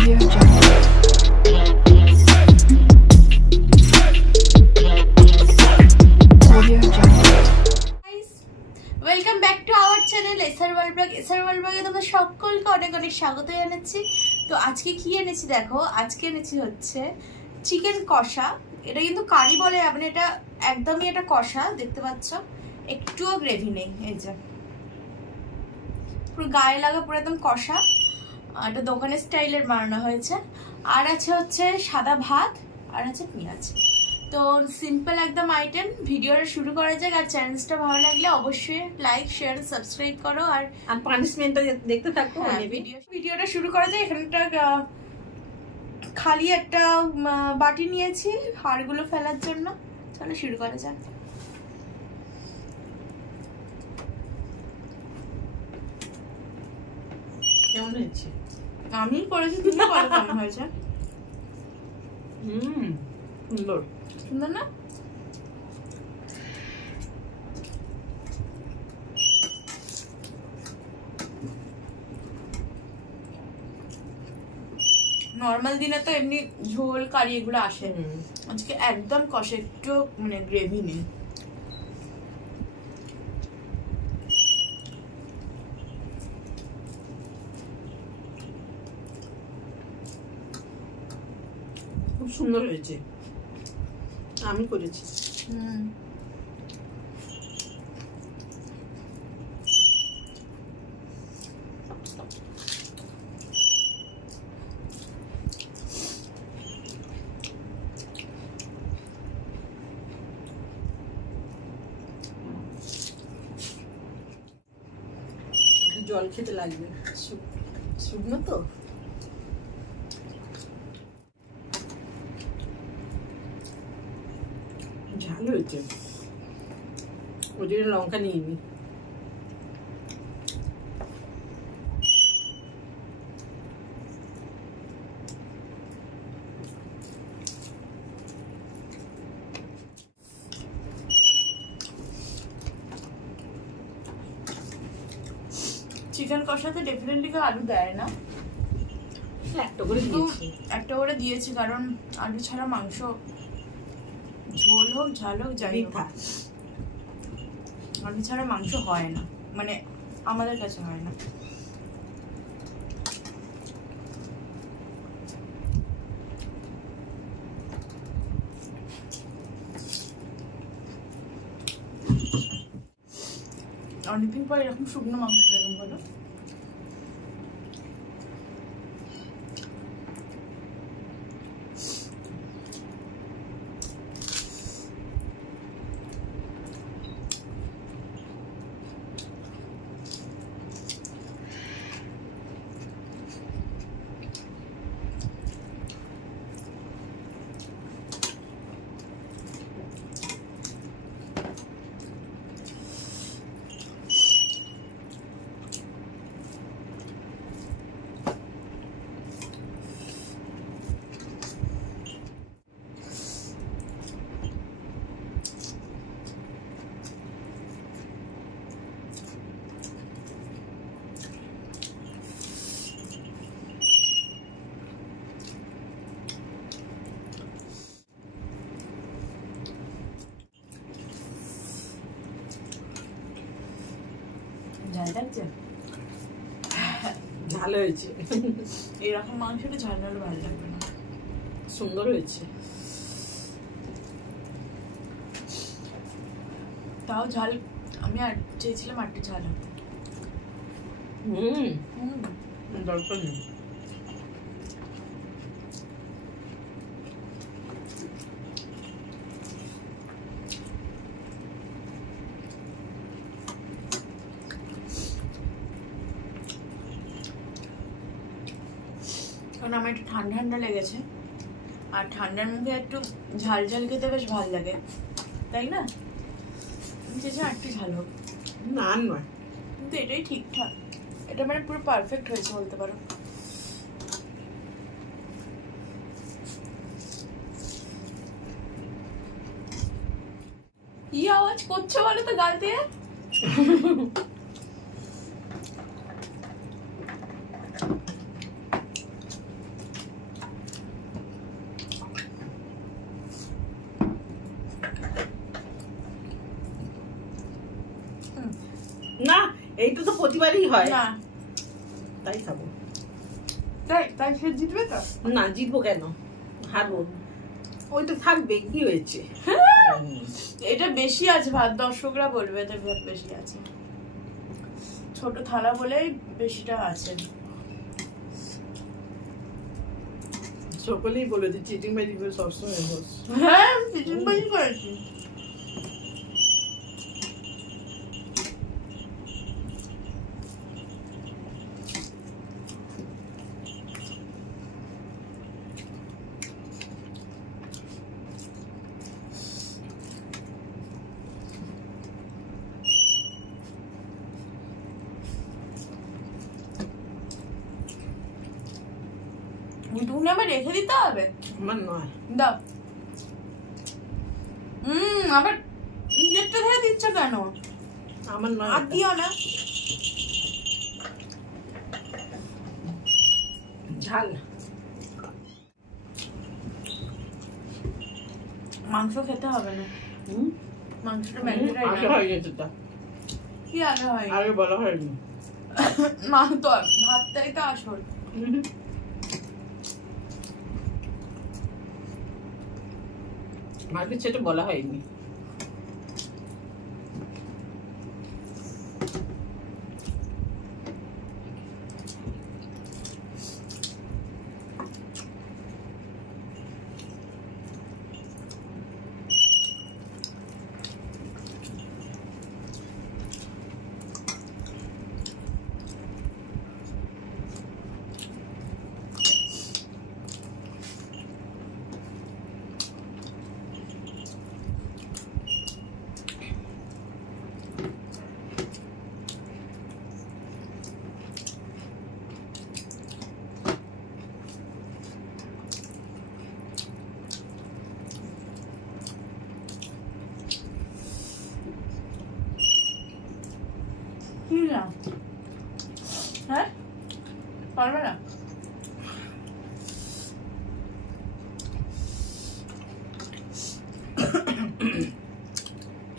Welcome back to our channel SR world blog. SR world ব্লগে তোমরা সকলকে অনেক অনেক স্বাগত জানাচ্ছি। তো আজকে কি এনেছি দেখো, আজকে এনেছি হচ্ছে চিকেন কষা। এটা কিন্তু কারি বলে, মানে এটা একদমই এটা কষা, দেখতে পাচ্ছ একটুও গ্রেভি নেই, এই যে পুরো গায়ে লাগা, পুরো একদম কষা। এটা দোকানের স্টাইলের বানানো হয়েছে। আর আছে হচ্ছে সাদা ভাত, আর আছে পেঁয়াজ। তো সিম্পল একদম আইটেম। ভিডিওটা শুরু করা যাক। আর চ্যানেলটা ভালো লাগলে অবশ্যই লাইক শেয়ার সাবস্ক্রাইব করো। আর পানিশমেন্টটা দেখতে থাকো। ভিডিওটা শুরু করা যায়। এখানে একটা খালি একটা বাটি নিয়েছি হাড়গুলো ফেলার জন্য। চলো শুরু করা যাক। কেমন হয়েছে? আমি করেছি, তুমি বলো কেমন হয়েছে? সুন্দর সুন্দর না? নর্মাল দিনে তো এমনি ঝোল কারি এগুলো আসে, আজকে একদম কষে, একটু মানে গ্রেভি নেই। খুব সুন্দর হয়েছে, আমি করেছি। জল খেতে লাগবে, শুকনো তো। ঝাল হয়েছে, ওই জন্য লঙ্কা নিইনি। চিকেন কষাতে ডেফিনেটলি কেউ আলু দেয় না, একটা করে দিয়েছি। একটা করে দিয়েছি কারণ আলু ছাড়া মাংস ঝোল হোক ঝাল হোক যাই হোক, আলু ছাড়া মাংস হয় না, মানে আমাদের কাছে হয় না। অনেকদিন পর এরকম শুকনো মাংস এরকম বলো। ঝাল লাগছে? ঝাল হয়েছে। এরকম মাংসটা ঝাল হলে ভালো লাগবে না। সুন্দর হয়েছে, তাও ঝাল আমি আর চেয়েছিলাম আটটা ঝাল হতো। দরকার নেই। কারণ আমার একটু ঠান্ডা ঠান্ডা লেগেছে, আর ঠান্ডার মুখে একটু ঝাল ঝাল খেতে বেশ ভালো লাগে, তাই না? আমি চেয়েছিলাম একটু ঝাল হোক। না নয়, কিন্তু এটাই ঠিকঠাক, এটা মানে পুরো পারফেক্ট হয়েছে বলতে পারো। কি আওয়াজ করছো বলো তো গাল দিয়ে? এইটা তো প্রতিবারই হয়, না তাই খাবো। তাই সে জিতবে তো? না, জিতবো কেন, হারবো। ওই তো থাকবে, কি হয়েছে? এটা বেশি আছে ভাত, দর্শকরা বলবে এটা ভাত বেশি আছে, ছোট থালা বলেই বেশিটা আছে। সকলেই বলে যে চিটিং বাজি করে সবসময় বস। হ্যাঁ চিটিংবাজি করেছি। তুমি আবার রেখে দিতে হবে? আমার নয়। দাও। আবার যেটা ধরে দিচ্ছ কেন? আমার নয়। আর দিও না। ঝাল। মাংস খেতে হবে না, মাংসটা ম্যারিনেট আগে হয়ে গেছে তা। কি আগে হয়? আগে বলা হয়নি। মা তো ভাতটাই তো আসল। আগে সেটা বলা হয়নি। কি না? হ্যাঁ পারবে না?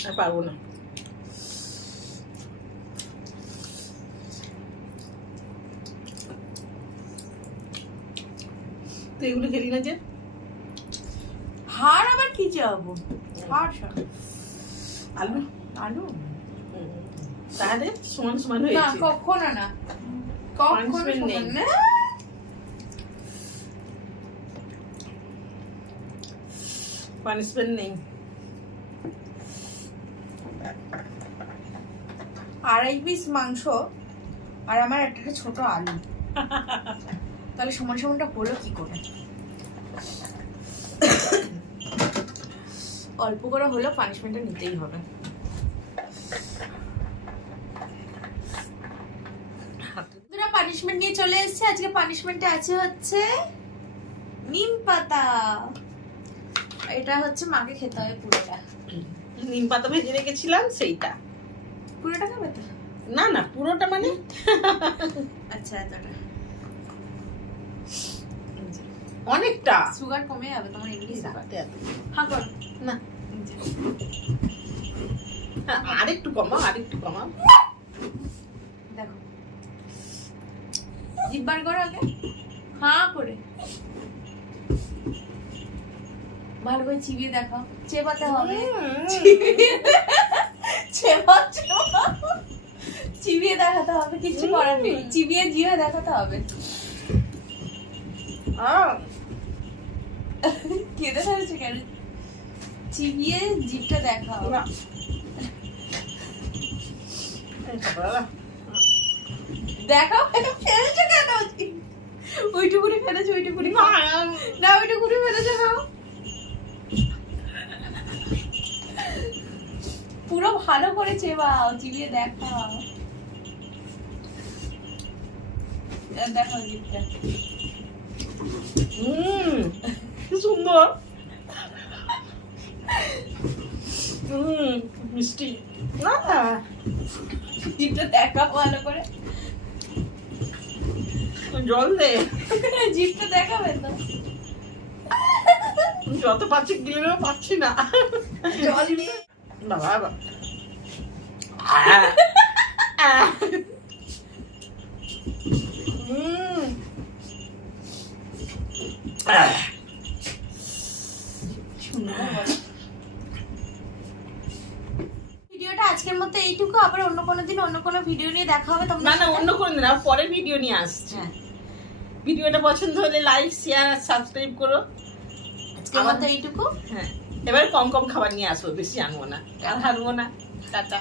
আর পারবো না। তো এগুলো খেলি না যে? হাড় আবার কি যাবো? হাড় সব আলু আলু তাহলে সমান সমান না, হয়েছে। কখনো না, কখনো Punishment নেই। সমান না। পানিশমেন্ট নেই। 2.5 পিস মাংস আর আমার একটা ছোট আলু, তাহলে সমান সমানটা হলো কি করে? অল্প করে হলেও পানিশমেন্টটা নিতেই হবে। পানিশমেন্ট নিয়ে চলে এসেছে। আজকে পানিশমেন্টে আছে হচ্ছে নিম পাতা। এটা হচ্ছে মাকে খেতে হবে পুরোটা। নিম পাতা ভেজে রেখেছিলাম সেইটা। পুরোটা খাবে তো? না না, পুরোটা মানে আচ্ছা এতটা অনেকটা। সুগার কমে যাবে তোমার এমনি। রাতে এত। হ্যাঁ কর না, আরেকটু কমা, আরেকটু কমা। দেখো জিব্বার করো আগে, হ্যাঁ করে ভালো করে চিবিয়ে দেখো। চেবাতে হবে, চিবিয়ে দেখাতে হবে, কিছু করার নেই। চিবিয়ে জিয়ে দেখাতে হবে। কেঁদে ফেলছে কেন? চিবিয়ে জিভটা দেখাও। দেখাও ফেলেছো কেন? ওইটুকুনি ফেলেছো, ওইটুকুনি না, ওইটুকুনি ফেলেছো খাও। পুরো ভালো করে চেবাও, চিবিয়ে দেখাও। দেখো জিভটা কি সুন্দর। মিষ্টি না, জিভটা দেখাও ভালো করে। জল দে। জিভটা দেখাবে তো? যত পাচ্ছি গিলেও পাচ্ছি না। জল দিয়ে বাবা ভিডিওটা আজকের মতো এইটুকু, আবার অন্য কোনো দিন অন্য কোনো ভিডিও নিয়ে দেখা হবে না তোমাদের না, সাথে। অন্য কোনো দিন পরের ভিডিও নিয়ে আসছি। হ্যাঁ, ভিডিওটা পছন্দ হলে লাইক শেয়ার আর সাবস্ক্রাইব করো। আজকের মতো এইটুকু। হ্যাঁ, এবার কম কম খাবার নিয়ে আসবো, বেশি আনবো না, আর হারবো না। টাটা।